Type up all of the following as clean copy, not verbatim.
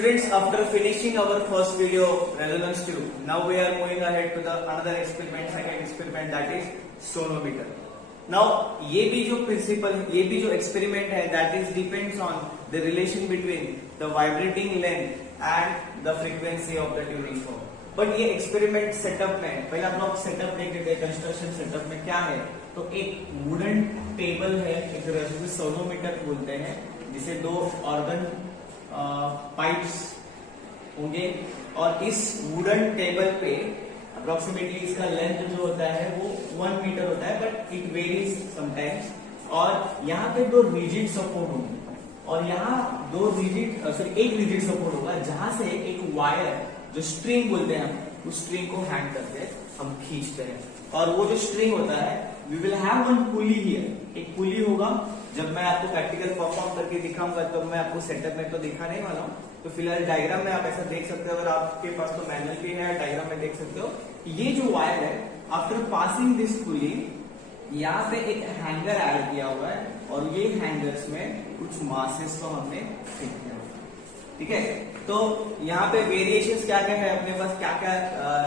Students, after finishing our first video, resonance tube, now we are moving ahead to the another experiment, second experiment, that is stonometer. Now, ये भी जो principle, ये भी जो experiment है, that is depends on the relation between the vibrating length and the frequency of the tuning fork. But ये experiment setup में, पहले आप लोग setup देख लेते हैं, construction setup में क्या है? तो एक wooden table है, एक सोनोमीटर बोलते हैं, जिसे दो ऑर्गन पाइप्स होंगे और इस वुडन टेबल पे अप्रोक्सीमेटली इसका लेंथ जो होता है वो 1 मीटर होता है, बट इट वेरीज समटाइम्स। और यहाँ पे दो रिजिड सपोर्ट होंगे और यहाँ एक रिजिड सपोर्ट होगा, जहां से एक वायर जो स्ट्रिंग बोलते हैं हम उस स्ट्रिंग को हैंग करके हम खींचते हैं। और वो जो स्ट्रिंग होता है, we will have one pulley here, एक पुली होगा। जब मैं आपको प्रैक्टिकल परफॉर्म करके दिखाऊंगा तो मैं आपको सेटअप में तो दिखा नहीं वाला हूँ, तो फिलहाल डायग्राम में आप ऐसा देख सकते हो। अगर आपके पास तो मैनुअल भी है, डायग्राम में देख सकते हो। ये जो वायर है, आफ्टर पासिंग दिस पुली, यहाँ पे एक हैंगर ऐड किया हुआ है और ये हैंगर्स में कुछ मासेस को हमने फिट किया, ठीक है। तो यहाँ पे वेरिएशंस क्या क्या है अपने पास, क्या क्या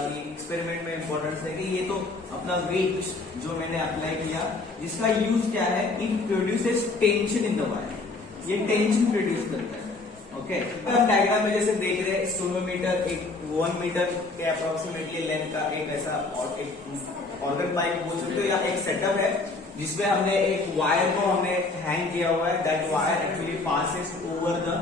एक्सपेरिमेंट में इंपॉर्टेंस है कि ये तो अपना वेट जो मैंने अप्लाई किया, जिसका यूज क्या है, it produces tension in the wire, ये टेंशन प्रोड्यूस करता है। ओके, हम डायग्राम में जैसे देख रहे हैं, स्टोनोमीटर एक 1 मीटर के अप्रोक्सीमेटली लेंथ का एक ऐसा और एक ऑर्गन पाइप बोल सकते हो, या एक सेटअप है जिसमें हमने एक वायर को हमने हैंग किया हुआ है। That wire actually passes over the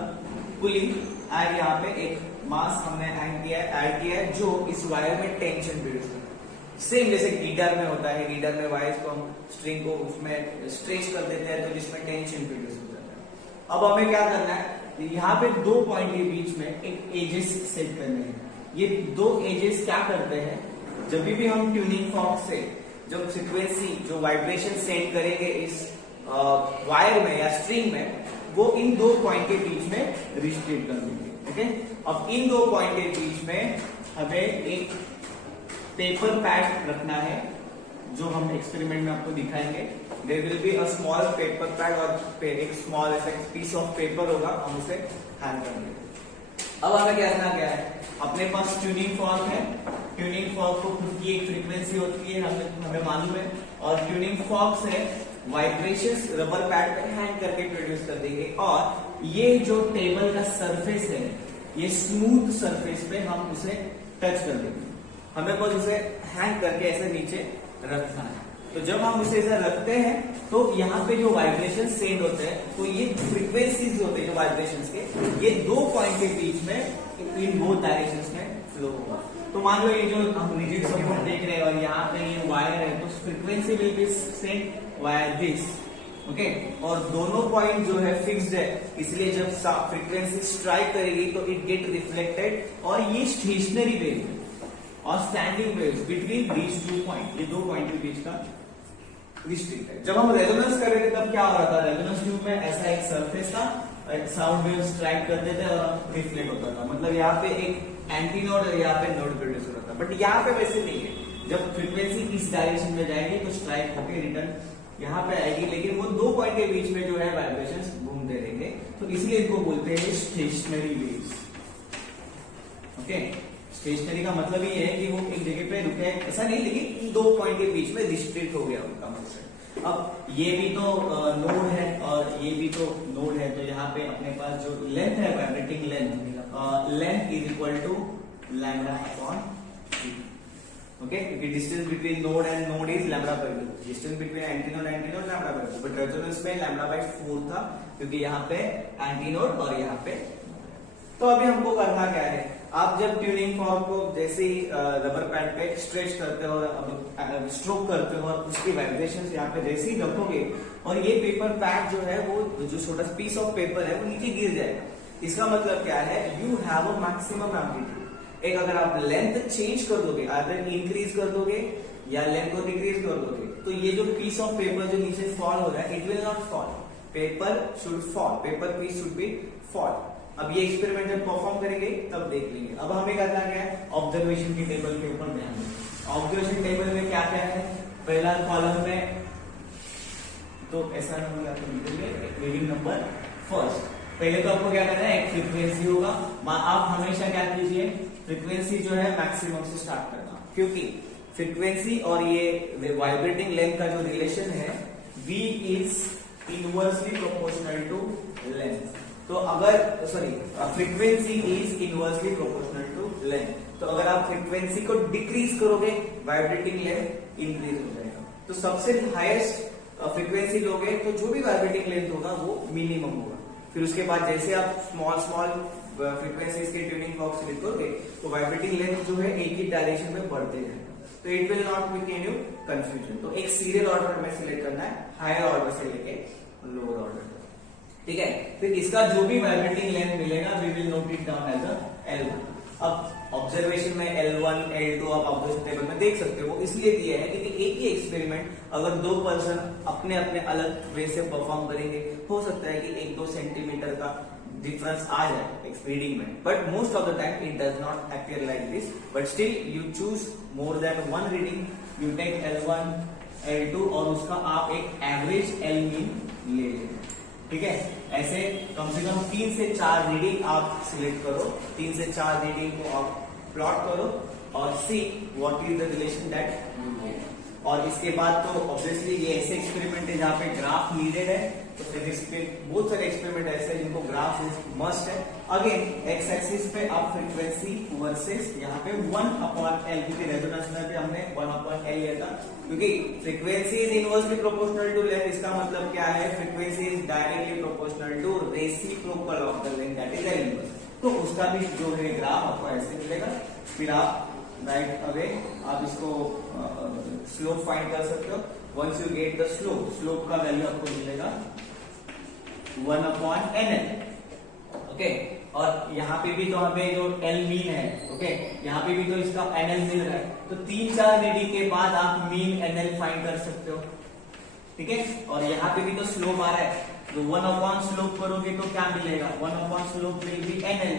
पुली और यहाँ पे एक मास हमने ऐड किया है जो इस वायर में टेंशन प्रोड्यूस करता है। सेम जैसे गिटार में होता है, गिटार में वायर्स को हम स्ट्रिंग को उसमें स्ट्रेच कर देते हैं तो जिसमें टेंशन प्रोड्यूस हो जाता है। अब हमें क्या करना है, यहाँ पे दो पॉइंट के बीच में एक एजेस सेट करने हैं। ये दो एजेस क्या करते हैं, जब भी हम ट्यूनिंग फॉर्क से जब फ्रीक्वेंसी जो वाइब्रेशन सेंड करेंगे इस वायर में या स्ट्रिंग में, वो इन दो पॉइंट के बीच में रिस्ट्रिक्ट कर देंगे। ओके, अब इन दो पॉइंट के बीच में हमें एक पेपर पैड रखना है, जो हम एक्सपेरिमेंट में आपको दिखाएंगे। There will be a small paper pad और एक स्मॉल ऐसा पीस ऑफ पेपर होगा, हम उसे हैंग करेंगे। अब हमें क्या करना क्या है, अपने पास ट्यूनिंग फॉर्क है, ट्यूनिंग फॉर्क को खुद की एक फ्रीक्वेंसी होती है, हमें मालूम है, और ट्यूनिंग फॉर्क से वाइब्रेशंस रबर पैड पे हैंग करके प्रोड्यूस कर देंगे। और ये जो टेबल का सरफेस है, ये स्मूथ सरफेस पे हम उसे टच कर देंगे। हमें बस उसे हैंग करके ऐसे नीचे रखना है। तो जब हम उसे ऐसा रखते हैं तो यहाँ पे जो वाइब्रेशन सेंड होते हैं, तो ये फ्रीक्वेंसीज होते हैं जो वाइब्रेशंस के, ये दो पॉइंट के बीच में इन बोथ डायरेक्शंस में फ्लो होगा। तो मान लो ये जो हम रिजिड सपोर्ट देख रहे हैं और यहाँ पे ये वायर है, तो frequency will be sent wire this. Okay, और दोनों पॉइंट जो है फिक्स्ड है, इसलिए जब फ्रीक्वेंसी स्ट्राइक करेगी तो इट गेट रिफ्लेक्टेड, और ये स्टेशनरी वेव और standing waves between these two point, ये दो पॉइंट के बीच का रिस्ट्रिक्ट है। जब हम रेजोनेंस कर रहे थे तब क्या हो रहा था, रेजोनेंस ट्यूब में ऐसा एक सरफेस था, एक साउंड वेव स्ट्राइक करते थे और रिफ्लेक्ट होता था, मतलब यहाँ पे एक एंटी नोड और यहाँ पे नोड प्रोड्यूस हो रहा था। बट यहाँ पे वैसे नहीं है, जब फ्रीक्वेंसी इस डायरेक्शन में जाएगी तो स्ट्राइक होकर रिटर्न यहाँ पे आएगी, लेकिन वो दो पॉइंट के बीच में जो है वाइब्रेशंस घूमते रहेंगे, तो इसलिए इनको बोलते हैं स्टेशनरी वेव्स। ओके, स्टेशनरी का मतलब ये है कि वो एक जगह पे रुके, ऐसा नहीं, लेकिन इन दो पॉइंट के बीच में रिस्ट्रिक्ट हो गया उनका मोशन। अब ये भी तो नोड है और ये भी तो नोड है, तो यहाँ पे अपने पास जो लेंथ है, vibrating length is equal to lambda upon t। Okay, क्योंकि distance between node and node is lambda by 2, distance between antinode lambda by 2, but resonance में लैम्डा बाय 4 था, क्योंकि यहाँ पे एंटीनोड और यहाँ पे। तो अभी हमको करना क्या है, आप जब ट्यूनिंग फॉर्क को जैसे ही रबर पैड पे स्ट्रेच करते हो और स्ट्रोक करते हो और उसकी वाइब्रेशंस यहाँ पे जैसे ही रखोगे और ये पेपर पैड जो है, वो जो छोटा पीस ऑफ पेपर है वो नीचे गिर जाएगा। इसका मतलब क्या है, you have a maximum amplitude. एक अगर आप लेंथ चेंज कर दोगे, आइदर इंक्रीज कर दोगे या लेंथ को डिक्रीज कर दोगे, तो ये जो पीस ऑफ पेपर जो नीचे फॉल हो रहा है, it will not fall, paper should fall, paper piece should be fall. अब ये एक्सपेरिमेंट जब परफॉर्म करेंगे तब देख लेंगे। अब हमें करना क्या है, ऑब्जर्वेशन की टेबल के ऊपर ध्यान दें। ऑब्जर्वेशन टेबल में क्या क्या है, पहला कॉलम में तो ऐसा नंबर आपको लिखेंगे, रीडिंग नंबर फर्स्ट, पहले तो आपको क्या करना है, एक फ्रीक्वेंसी होगा, आप हमेशा क्या कीजिए, फ्रीक्वेंसी जो है मैक्सिमम से स्टार्ट करना, क्योंकि फ्रीक्वेंसी और ये वाइब्रेटिंग लेंथ का जो रिलेशन है V is inversely proportional to length. तो अगर frequency is inversely proportional to length, तो अगर आप फ्रीक्वेंसी को डिक्रीज करोगे वाइब्रेटिंग लेंथ इंक्रीज हो जाएगा। तो सबसे हाईएस्ट फ्रीक्वेंसी लोगे तो जो भी वाइब्रेटिंग लेंथ होगा वो मिनिमम होगा। फिर उसके बाद जैसे आप स्मॉल फ्रीक्वेंसीज के ट्यूनिंग फॉर्क सिलेक्ट करोगे तो वाइब्रेटिंग लेंथ जो है एक ही डायरेक्शन में बढ़ते जाएगा, तो it will not make any confusion. तो एक सीरियल ऑर्डर में सिलेक्ट करना है, हायर ऑर्डर से लेके लोअर ऑर्डर तक, ठीक है। फिर इसका जो भी वाइब्रेटिंग लेंथ मिलेगा we will note it down as L1। अब ऑब्जर्वेशन में L1 L2 आप ऑब्जर्वेशन टेबल में देख सकते हो, इसलिए दिया है क्योंकि एक ही एक्सपेरिमेंट अगर दो पर्सन अपने अपने अलग वे से परफॉर्म करेंगे, हो सकता है कि 1-2 सेंटीमीटर का डिफरेंस आ जाए रीडिंग में, but most of the time it does not appear like this, but still you choose more than one reading, you take L1 L2 और उसका आप एक एवरेज L मीन ले लेंगे, ठीक है। ऐसे कम से कम 3 से 4 रीडिंग आप सिलेक्ट करो, 3 से 4 रीडिंग को आप प्लॉट करो और see what is the relation that you get. और इसके बाद तो ऑब्वियसली ये ऐसे एक्सपेरिमेंट है जहाँ पे ग्राफ नीडेड है, तो फिजिक्स पे बहुत सारे एक्सपेरिमेंट ऐसे हैं जिनको ग्राफ मस्ट है। अगेन एक्स एक्सिस पे आप फ्रीक्वेंसी वर्सेस यहाँ पे 1/L, क्योंकि रेजोनेंस में भी हमने 1/L लिया था, क्योंकि frequency is inversely proportional to length. इसका मतलब क्या है, frequency is directly proportional to reciprocal of the length that is L inverse. तो उसका भी जो है ग्राफ आपको ऐसे मिलेगा। फिर आप राइट अवे आप इसको स्लोप फाइंड कर सकते हो। Once you get the slope का वैल्यू आपको मिलेगा 1/NL, ओके। और यहाँ पे भी तो हमें जो L मीन है, ओके, यहाँ पे भी तो इसका NL मिल रहा है, तो 3-4 रीडिंग के बाद आप मीन NL फाइंड कर सकते हो, ठीक है। और यहाँ पे भी तो स्लोप आ रहा है, तो 1/, स्लोप करोगे तो क्या मिलेगा, 1/, स्लोप विल बी NL,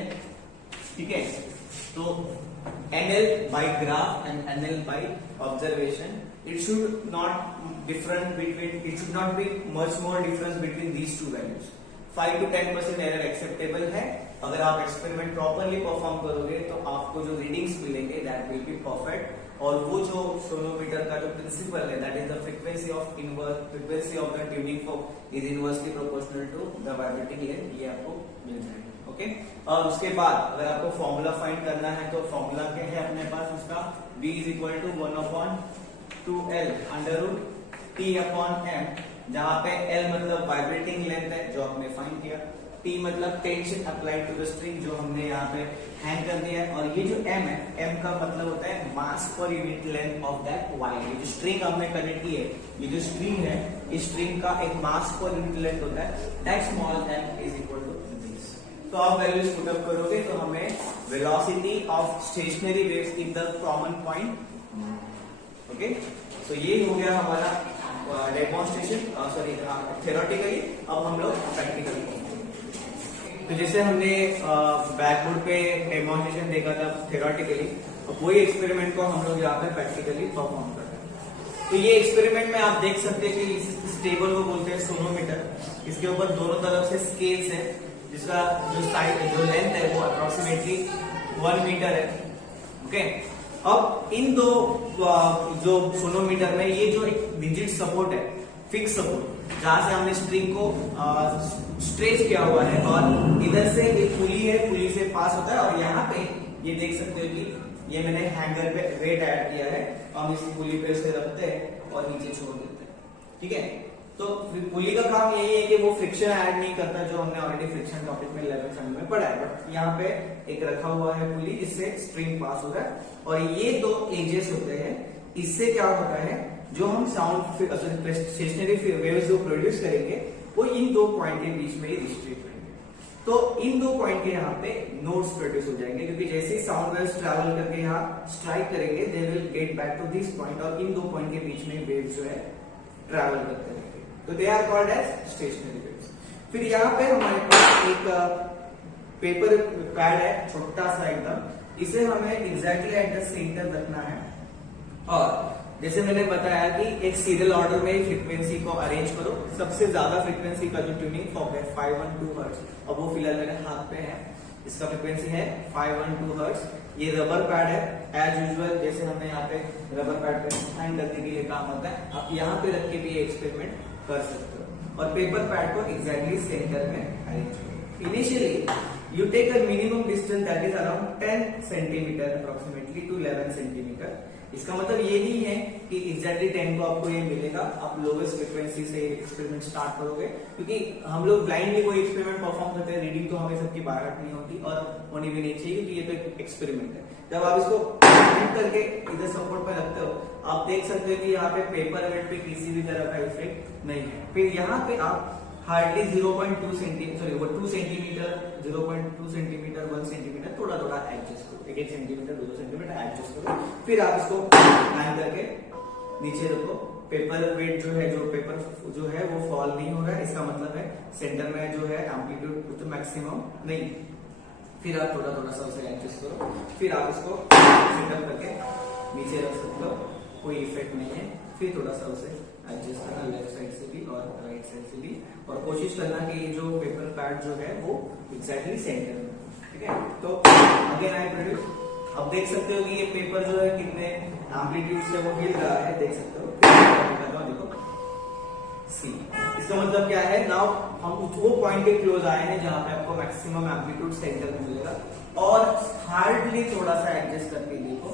ठीक है। तो NL by graph and NL by observation, it should not be much more difference between these two values. 5 to 10% error acceptable है। अगर आप एक्सपेरिमेंट प्रॉपरली परफॉर्म करोगे तो आपको जो रीडिंग्स मिलेंगे दैट विल बी परफेक्ट। और वो जो सोनोमीटर का जो प्रिंसिपल है that is the frequency of the tuning fork is inversely proportional to the vibrating length, ये आपको मिल जाएगा, ओके। और उसके बाद अगर आपको फॉर्मूला फाइंड करना है तो फॉर्मूला क्या है अपने पास, उसका V is equal to 1/2L √T/M, जहां पे L मतलब वाइब्रेटिंग लेंथ है जो आपने फाइंड किया, T मतलब tension applied to the string जो हमने यहाँ पे हैंग कर दिया है, और ये जो M है, M का मतलब होता है mass per unit length of that wire. ये जो स्ट्रिंग हमने कनेक्ट की है, ये जो स्ट्रिंग है, इस स्ट्रिंग का एक मास पर यूनिट लेंथ होता है, that small m is equal to this. तो आप वैल्यूज पुट अप करोगे तो हमें velocity of stationary waves in the common point, okay. तो ये हो गया हमारा डेमोन्स्ट्रेशन, थ्योरेटिकली। अब हम लोग प्रैक्टिकली, तो जैसे हमने बैकबोर्ड पे डेमोन्स्ट्रेशन देखा था थ्योरेटिकली, अब वही एक्सपेरिमेंट को हम लोग यहाँ पे प्रैक्टिकली परफॉर्म कर रहे हैं। तो ये एक्सपेरिमेंट में आप देख सकते हैं कि इस टेबल को बोलते हैं सोनोमीटर। इसके ऊपर दोनों तरफ से स्केल्स है, जिसका जो लेंथ है वो अप्रोक्सीमेटली 1 मीटर है, ओके। अब इन दो जो सोनोमीटर में ये जो एक रिजिड सपोर्ट है, फिक्स सपोर्ट, जहां से हमने स्ट्रिंग को स्ट्रेच किया हुआ है, और इधर से एक पुली है, पुली से पास होता है, और यहाँ पे ये देख सकते हो कि ये मैंने हैंगर पे वेट ऐड किया है, हम इस पुली पे इसे रखते हैं और नीचे छोड़ देते हैं, ठीक है। तो पुली का काम यही है कि वो फ्रिक्शन ऐड नहीं करता, जो हमने ऑलरेडी फ्रिक्शन टॉपिक में 11th स्टैंडर्ड में पढ़ा है, बट यहाँ पे एक रखा हुआ है पुली, इससे स्ट्रिंग पास हो रहा है, और ये दो एजेस होते हैं। इससे क्या होता है, जो हम साउंड स्टेशनरी वेव्स जो प्रोड्यूस करेंगे वो इन दो पॉइंट के बीच में ही रिस्ट्रिक्ट रहेंगे। तो इन दो पॉइंट के यहाँ पे नोट्स प्रोड्यूस हो जाएंगे, क्योंकि जैसे ही साउंड वेव्स ट्रैवल करके यहाँ स्ट्राइक करेंगे they will get back to this point, और इन दो पॉइंट के बीच में वेव्स जो है ट्रैवल करते रहेंगे, तो they are called as stationary waves. फिर यहाँ पे हमारे पास एक पेपर पैड है, छोटा सा एकदम, इसे हमें एग्जैक्टली एट द सेंटर रखना है, और जैसे मैंने बताया कि एक सीरियल ऑर्डर में फ्रीक्वेंसी को अरेंज करो। सबसे ज्यादा फ्रीक्वेंसी का जो ट्यूनिंग फॉर्क है 512 हर्ट्ज, अब वो फिलहाल मेरे हाथ पे है, इसका फ्रीक्वेंसी है 512 हर्ट्ज। ये रबर पैड है, एज यूजुअल जैसे हमने यहाँ पे रबर पैड पे हैंग करने के लिए काम होता है, आप यहाँ पे रख के भी एक्सपेरिमेंट कर सकते हो। और पेपर पैड को एग्जैक्टली सेंटर में अरेंज करो। Initially you take a minimum distance that is around 10 centimeter approximately to 11 centimeter. इसका मतलब ये नहीं है कि एग्जैक्टली 10 को आपको ये मिलेगा, आप लोवेस्ट फ्रीक्वेंसी से एक्सपेरिमेंट स्टार्ट करोगे, क्योंकि हम लोग ब्लाइंडली कोई एक्सपेरिमेंट परफॉर्म करते हैं, रीडिंग तो हमें सबकी बाय हार्ट नहीं होती और होनी भी नहीं चाहिए, क्योंकि ये तो एक एक्सपेरिमेंट है। जब आप इसको करके इधर सपोर्ट पे रखते हो, आप देख सकते हो कि यहाँ पे पेपर वेट पे किसी भी तरह का इफेक्ट नहीं है। फिर यहाँ पे आप हार्डली 0.2 सेंटीमीटर, सॉरी वो 2 सेंटीमीटर, 0.2 सेंटीमीटर, 1 सेंटीमीटर थोड़ा थोड़ा एडजस्ट करो, 1 सेंटीमीटर, 2 सेंटीमीटर एडजस्ट करो। फिर आप इसको हैंग करके नीचे रखो। पेपर वेट जो है, जो पेपर जो है वो फॉल नहीं हो रहा है, इसका मतलब है सेंटर में जो है एम्पलीट्यूड तो मैक्सिमम नहीं। फिर आप थोड़ा थोड़ा सा उसे एडजस्ट करो, फिर आप इसको सेटअप करके नीचे रख सकते हो, कोई इफेक्ट नहीं है। फिर थोड़ा सा उसे एडजस्ट करना लेफ्ट साइड से भी और राइट साइड से भी, और कोशिश करना कि ये जो पेपर पैड जो है वो एग्जैक्टली सेंटर में, ठीक है। तो अगेन आई प्रोड्यूस, अब देख सकते हो कि ये पेपर जो है कितने एम्पलीट्यूड से वो हिल रहा है, देख सकते हो। देखो सी, इसका मतलब क्या है, नाउ हम वो पॉइंट के क्लोज आए हैं जहां पे आपको मैक्सिमम एम्पलीट्यूड सेंटर में मिलेगा। और हार्डली थोड़ा सा एडजस्ट करके देखो,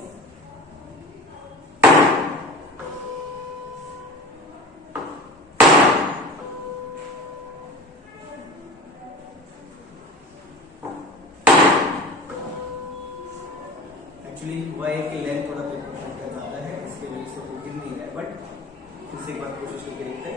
एक्चुअली हुआ है कि लेंथ थोड़ा पेपर पैड का ज्यादा है, इसके वजह से वो गिर नहीं रहा है, बट फिर से एक बार कोशिश करके देखते हैं।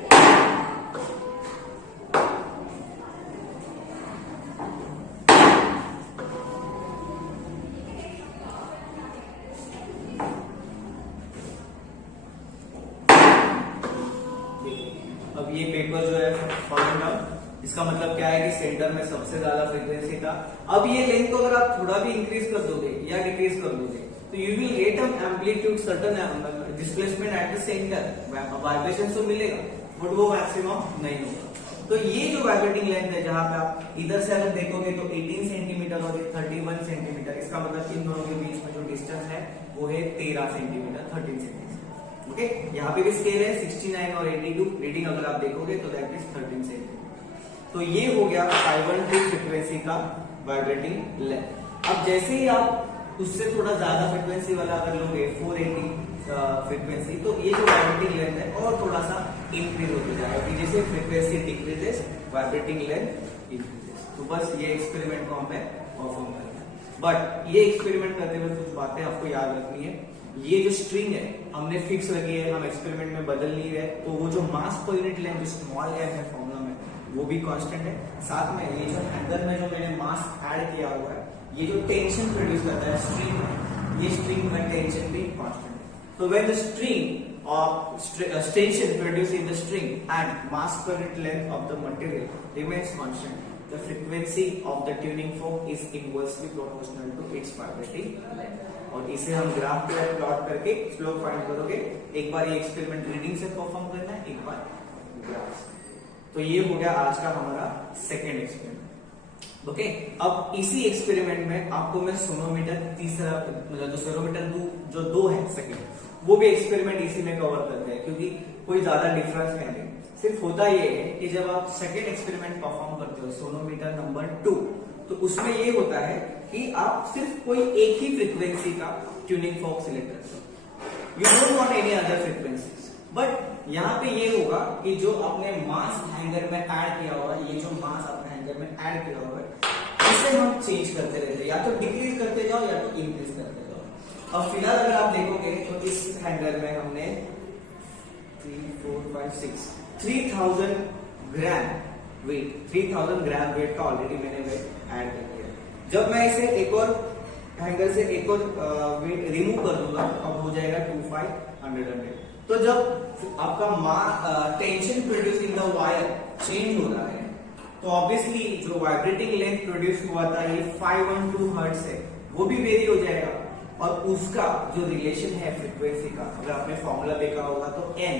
अब ये पेपर जो है फॉलोइंग डाउन, इसका मतलब क्या है कि सेंटर में सबसे ज्यादा फ्रीक्वेंसी था। अब ये लेंथ को अगर आप थोड़ा भी इंक्रीज कर दोगे या डिक्रीज कर दोगे तो you will get an amplitude certain displacement at the centre, vibration तो मिलेगा बट वो मैक्सिमम नहीं होगा। तो ये जो वाइब्रेटिंग लेंथ है, जहां पे आप इधर से अगर देखोगे तो 18 सेंटीमीटर और 31 सेंटीमीटर, इसका मतलब इन दोनों के बीच में जो डिस्टेंस है वो है 13 सेंटीमीटर, 13 सेंटीमीटर। ओके, यहाँ पे भी स्केल है 69 और 82, रीडिंग अगर आप देखोगे तो दैट इज 13 सेंटीमीटर। तो ये हो गया 512 फ्रीक्वेंसी का वाइब्रेटिंग लेंथ। अब जैसे ही आप उससे थोड़ा ज्यादा फ्रीक्वेंसी वाला अगर लोगे 480 फ्रीक्वेंसी, तो ये जो वाइब्रेटिंग लेंथ है और थोड़ा सा इंक्रीज होते जाएगा, जैसे frequency decreases vibrating length increases. तो बस ये एक्सपेरिमेंट को हमें परफॉर्म करना है। बट ये एक्सपेरिमेंट करते हुए कुछ बातें आपको याद रखनी है। ये जो स्ट्रिंग है हमने फिक्स रखी है, हम एक्सपेरिमेंट में बदल नहीं रहे, तो वो जो mass per unit length small M है फॉर्मूला में, वो भी कांस्टेंट है। साथ में ये जो हैंगर में जो मैंने मास ऐड किया हुआ है, ये जो टेंशन प्रोड्यूस करता है स्ट्रिंग में, ये स्ट्रिंग में टेंशन भी कांस्टेंट है। So when the string or tension produced in the string and mass per unit length of the material remains constant, the frequency of the tuning fork is inversely proportional to its vibrating length. और इसे हम graph पे plot करके slope find करोगे। एक बार ये experiment reading से perform करना है, एक बार ग्राफ से। तो ये हो गया आज का हमारा सेकेंड एक्सपेरिमेंट। ओके, अब इसी एक्सपेरिमेंट में आपको मैं सोनोमीटर तीसरा, मतलब जो सोनोमीटर जो दो है सेकेंड, वो भी एक्सपेरिमेंट इसी में कवर करते हैं, क्योंकि कोई ज्यादा डिफरेंस है नहीं। सिर्फ होता ये है कि जब आप सेकेंड एक्सपेरिमेंट परफॉर्म करते हो सोनोमीटर नंबर 2, तो उसमें ये होता है कि आप सिर्फ कोई एक ही फ्रीक्वेंसी का ट्यूनिंग फॉर्क सिलेक्ट करते हो, you don't want any other frequencies. But यहाँ पे ये होगा कि जो आपने मास हैंगर में ऐड किया होगा, ये जो मास आपने हैंगर में ऐड किया होगा, इसे हम चेंज करते रहते हैं, या तो डिक्रीज करते जाओ या तो इंक्रीज करते जाओ। अब फिलहाल अगर आप देखोगे तो इस हैंगर में हमने 3, 4, 5, 6 3000 ग्राम वेट, 3000 ग्राम वेट का ऑलरेडी मैंने वेट ऐड कर दिया। जब मैं इसे एक और हैंगर से एक और वेट रिमूव कर दूंगा, अब हो जाएगा 2500। तो जब आपका tension produce in the wire change हो रहा है, तो ऑब्वियसली जो वाइब्रेटिंग लेंथ प्रोड्यूस हुआ था ये 512 हर्ट्ज है, वो भी वेरी हो जाएगा। और उसका जो रिलेशन है फ्रीक्वेंसी का, अगर आपने फॉर्मूला देखा होगा तो n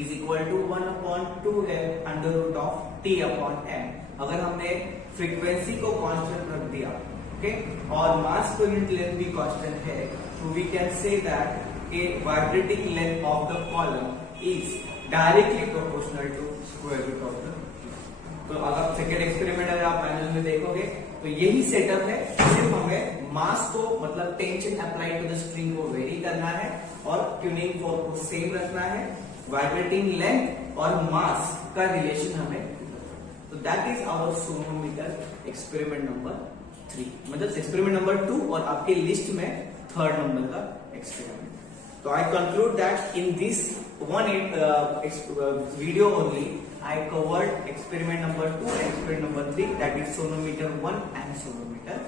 is equal to 1/2l under root of t upon m। अगर हमने फ्रीक्वेंसी को कांस्टेंट रख दिया, ओके, और मास पर यूनिट लेंथ भी कांस्टेंट है, तो we can say that a vibrating length of the column is directly proportional to square root of the. तो अगर सेकेंड एक्सपेरिमेंट अगर आप मैनुअल में देखोगे तो यही सेटअप है, सिर्फ हमें मास को मतलब tension apply to the spring को वेरी करना है और ट्यूनिंग फोर्स को सेम रखना है, वाइब्रेटिंग लेंथ और मास का रिलेशन हमें। तो that is our sonometer experiment number 3, मतलब एक्सपेरिमेंट नंबर 2 और आपके लिस्ट में 3rd नंबर का experiment. So I conclude that in this video only, I covered experiment number 2 and experiment number 3, that is sonometer 1 and sonometer